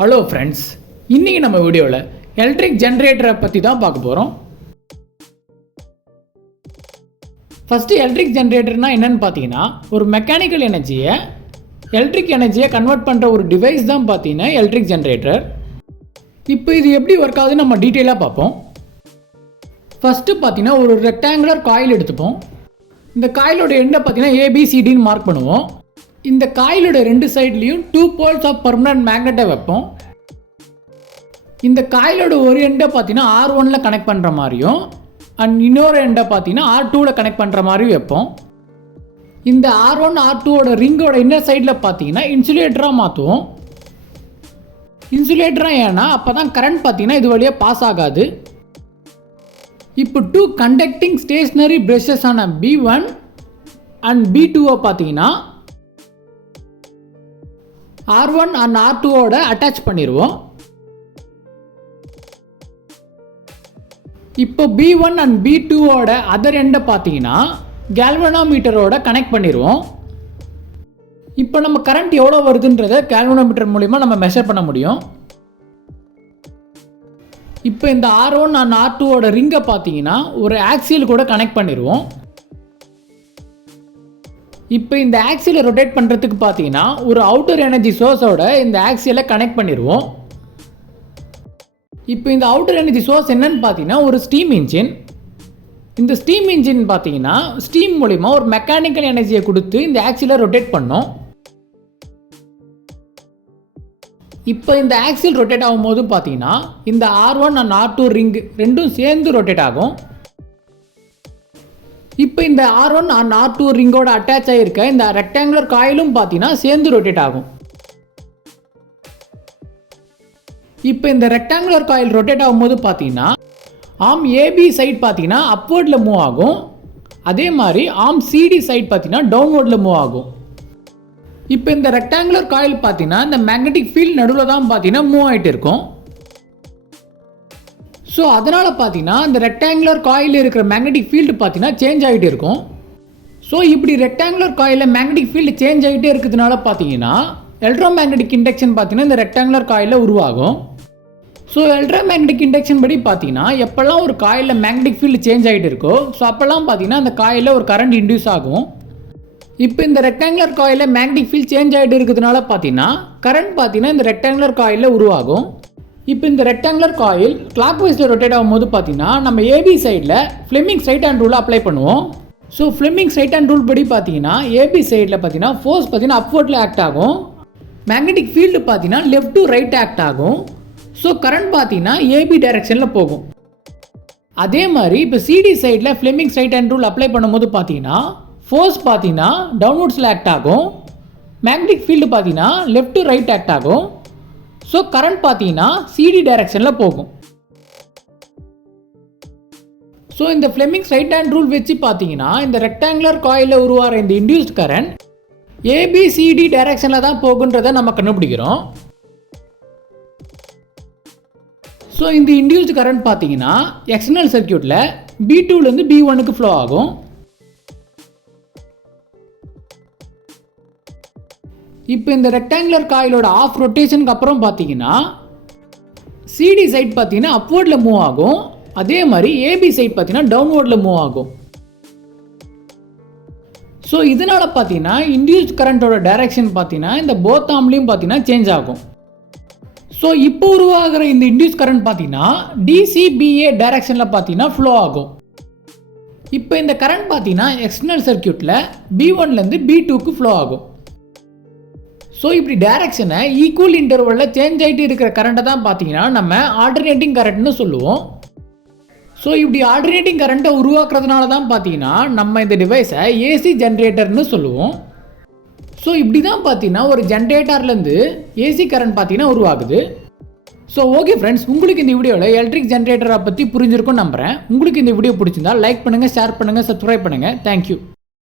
Hello friends, இன்றைக்கி நம்ம வீடியோவில் எலக்ட்ரிக் ஜென்ரேட்டரை பற்றி தான் பார்க்க போகிறோம். ஃபஸ்ட்டு எலக்ட்ரிக் ஜென்ரேட்டர்னால் என்னென்னு பார்த்தீங்கன்னா, ஒரு மெக்கானிக்கல் எனர்ஜியை எலக்ட்ரிக் எனர்ஜியை கன்வெர்ட் பண்ணுற ஒரு டிவைஸ் தான் பார்த்தீங்கன்னா எலக்ட்ரிக் ஜென்ரேட்டர். இப்போ இது எப்படி ஒர்க் ஆகுதுன்னு நம்ம டீட்டெயிலாக பார்ப்போம். ஃபஸ்ட்டு பார்த்தீங்கன்னா ஒரு ரெக்டாங்குலர் காயில் எடுத்துப்போம். இந்த காயிலோட எண்டை பார்த்தீங்கன்னா ஏபிசிடின்னு மார்க் பண்ணுவோம். இந்த காயிலோட ரெண்டு சைட்லேயும் 2 போல்ஸ் ஆஃப் பர்மனன்ட் மேக்னெட்டை வைப்போம். இந்த காயிலோட ஒரு எண்டை பார்த்தீங்கன்னா R1ல் கனெக்ட் பண்ணுற மாதிரியும் அண்ட் இன்னொரு எண்டை பார்த்தீங்கன்னா R2ல் கனெக்ட் பண்ணுற மாதிரியும் வைப்போம். இந்த R1 R2ஓட ரிங்கோட இன்னர் சைடில் பார்த்தீங்கன்னா இன்சுலேட்டராக மாற்றுவோம். இன்சுலேட்டராக ஏன்னா அப்போ தான் கரண்ட் பார்த்தீங்கன்னா இது வழியாக பாஸ் ஆகாது. இப்போ 2 கண்டக்டிங் ஸ்டேஷ்னரி பிரஷஸ் ஆன B1 அண்ட் B2 பார்த்தீங்கன்னா R1 அண்ட் R2ஓட அட்டாச் பண்ணிடுவோம். இப்போ B1 அண்ட் B2ஓட அதர் எண்டை பார்த்தீங்கன்னா கேல்வனோமீட்டரோட கனெக்ட் பண்ணிடுவோம். இப்போ நம்ம கரண்ட் எவ்வளோ வருதுன்றதை கேல்வனோமீட்டர் மூலிமா நம்ம மெஷர் பண்ண முடியும். இப்போ இந்த R1 அண்ட் R2ஓட ரிங்கை பார்த்தீங்கன்னா ஒரு ஆக்சியல் கூட கனெக்ட் பண்ணிடுவோம். இப்போ இந்த ஆக்சியலை ரொட்டேட் பண்ணுறதுக்கு பார்த்தீங்கன்னா ஒரு அவுட்டர் எனர்ஜி சோர்ஸோட இந்த ஆக்சியலை கனெக்ட் பண்ணிடுவோம். இப்போ இந்த அவுட்டர் எனர்ஜி சோர்ஸ் என்னன்னு பார்த்தீங்கன்னா ஒரு ஸ்டீம் இன்ஜின். இந்த ஸ்டீம் இன்ஜின் பார்த்தீங்கன்னா ஸ்டீம் மூலிமா ஒரு மெக்கானிக்கல் எனர்ஜியை கொடுத்து இந்த ஆக்சியலை ரொட்டேட் பண்ணோம். இப்போ இந்த ஆக்சியல் ரொட்டேட் ஆகும்போது பார்த்தீங்கன்னா இந்த R1 அண்ட் R2 ரிங் ரெண்டும் சேர்ந்து ரொட்டேட் ஆகும். இப்போ இந்த R1 அண்ட் R2 ரிங்கோட அட்டாச் ஆகிருக்க இந்த ரெக்டாங்குலர் காயிலும் பார்த்தீங்கன்னா சேர்ந்து ரொட்டேட் ஆகும். இப்போ இந்த ரெக்டாங்குலர் காயில் ரொட்டேட் ஆகும்போது பார்த்தீங்கன்னா ஆர்ம் ஏபி சைட் பார்த்தீங்கன்னா அப்வர்டில் மூவ் ஆகும். அதே மாதிரி ஆர்ம் சிடி சைட் பார்த்தீங்கன்னா டவுன்வர்டில் மூவ் ஆகும். இப்போ இந்த ரெக்டாங்குலர் காயில் பார்த்தீங்கன்னா இந்த மேக்னெட்டிக் ஃபீல்ட் நடுவில் தான் பார்த்தீங்கன்னா மூவ் ஆகிட்டு இருக்கும். ஸோ அதனால் பார்த்தீங்கன்னா இந்த ரெக்டாங்குலர் காயில் இருக்கிற மேக்னெட்டிக் ஃபீல்டு பார்த்தீங்கன்னா சேஞ்ச் ஆகிட்டே இருக்கும். ஸோ இப்படி ரெக்டாங்குலர் காயிலில் மேக்னெட்டிக் ஃபீல்டு சேஞ்ச் ஆகிட்டே இருக்கிறதுனால பார்த்தீங்கன்னா எலக்ட்ரோ மேக்னெட்டிக் இண்டக்ஷன் பார்த்தீங்கன்னா இந்த ரெக்டாங்குலர் காயிலில் உருவாகும். ஸோ எலக்ட்ரோ மேக்னெட்டிக் இண்டக்ஷன் படி பார்த்தீங்கன்னா எப்போல்லாம் ஒரு காயிலில் மேக்னெட்டிக் ஃபீல்டு சேஞ்ச் ஆகிட்டு இருக்கோ ஸோ அப்போல்லாம் பார்த்தீங்கன்னா அந்த காயிலில் ஒரு கரண்ட் இன்டியூஸ் ஆகும். இப்போ இந்த ரெக்டாங்குலர் காயிலில் மேக்னெட்டிக் ஃபீல்ட் சேஞ்ச் ஆகிட்டு இருக்கிறதுனால பார்த்தீங்கன்னா கரண்ட் பார்த்தீங்கன்னா இந்த ரெக்டாங்குலர் காயிலில் உருவாகும். இப்போ இந்த ரெக்டாங்குலர் காயில் கிளாக் வைஸில் ரொட்டேட் ஆகும்போது பார்த்தீங்கன்னா நம்ம ஏபி சைடில் ஃப்ளெமிங்ஸ் ரைட் ஹேண்ட் ரூலை அப்ளை பண்ணுவோம். So Fleming's right hand rule படி பார்த்தீங்கன்னா ஏபி சைடில் பார்த்தீங்கன்னா ஃபோர்ஸ் பார்த்தீங்கன்னா அப்வர்டில் ஆக்ட் ஆகும். மேக்னெட்டிக் ஃபீல்டு பார்த்தீங்கன்னா லெஃப்ட் டு ரைட் ஆக்ட் ஆகும். ஸோ கரண்ட் பார்த்தீங்கன்னா ஏபி டைரக்ஷனில் போகும். அதே மாதிரி இப்போ சிடி சைடில் Fleming's right hand rule apply பண்ணும்போது பார்த்தீங்கன்னா ஃபோர்ஸ் பார்த்தீங்கன்னா டவுன்வர்ட்ஸில் ஆக்ட் ஆகும். மேக்னெட்டிக் ஃபீல்டு பார்த்தீங்கன்னா லெஃப்ட் டு ரைட் ஆக்ட் ஆகும். ஸோ கரண்ட் பார்த்தீங்கன்னா சிடி டைரக்ஷனில் போகும். ஸோ இந்த ஃப்ளெமிங்ஸ் ரைட் ஹேண்ட் ரூல் வச்சு பார்த்தீங்கன்னா இந்த ரெக்டாங்குலர் காயிலில் உருவாகிற இந்த இன்டியூஸ்ட் கரண்ட் ஏபிசிடி டைரக்ஷனில் தான் போகுன்றதை நம்ம கண்டுபிடிக்கிறோம். ஸோ இந்த இன்டியூஸ்ட் கரண்ட் பார்த்தீங்கன்னா எக்ஸ்டர்னல் சர்க்யூட்டில் B2லேருந்து B1க்கு ஃப்ளோ ஆகும். இப்போ இந்த ரெக்டாங்குலர் காயிலோட ஆஃப் ரொட்டேஷனுக்கு அப்புறம் பார்த்தீங்கன்னா சிடி சைட் பார்த்தீங்கன்னா அப்வர்டில் மூவ் ஆகும். அதே மாதிரி ஏபி சைட் பார்த்தீங்கன்னா டவுன்வர்டில் மூவ் ஆகும். ஸோ இதனால் பார்த்தீங்கன்னா இன்டியூஸ்ட் கரண்ட்டோட டைரக்ஷன் பார்த்தீங்கன்னா இந்த போத் ஆர்ம்லேயும் பார்த்தீங்கன்னா சேஞ்ச் ஆகும். ஸோ இப்போ உருவாகிற இந்த இன்டியூஸ் கரண்ட் பார்த்தீங்கன்னா டிசிபிஏ டைரக்ஷனில் பார்த்தீங்கன்னா ஃப்ளோ ஆகும். இப்போ இந்த கரண்ட் பார்த்தீங்கன்னா எக்ஸ்டர்னல் சர்க்யூட்டில் B1லேருந்து B2க்கு ஃப்ளோ ஆகும். ஸோ இப்படி டைரக்ஷனை ஈக்குவல் இன்டர்வலில் சேஞ்ச் ஆகிட்டு இருக்கிற கரண்ட்டை தான் பார்த்தீங்கன்னா நம்ம ஆல்டர்னேட்டிங் கரண்ட்னு சொல்லுவோம். ஸோ இப்படி ஆல்டர்னேட்டிங் கரண்ட்டை உருவாக்குறதுனால தான் பார்த்தீங்கன்னா நம்ம இந்த டிவைஸை ஏசி ஜென்ரேட்டர்னு சொல்லுவோம். ஸோ இப்படி தான் பார்த்தீங்கன்னா ஒரு ஜென்ரேட்டர்லேருந்து ஏசி கரண்ட் பார்த்தீங்கன்னா உருவாகுது. ஸோ ஓகே ஃப்ரெண்ட்ஸ், உங்களுக்கு இந்த வீடியோவில் எலக்ட்ரிக் ஜென்ரேட்டரை பற்றி புரிஞ்சிருக்கும்னு நம்புகிறேன். உங்களுக்கு இந்த வீடியோ பிடிச்சிருந்தால் லைக் பண்ணுங்கள், ஷேர் பண்ணுங்கள், சப்ஸ்கிரைப் பண்ணுங்கள். தேங்க்யூ.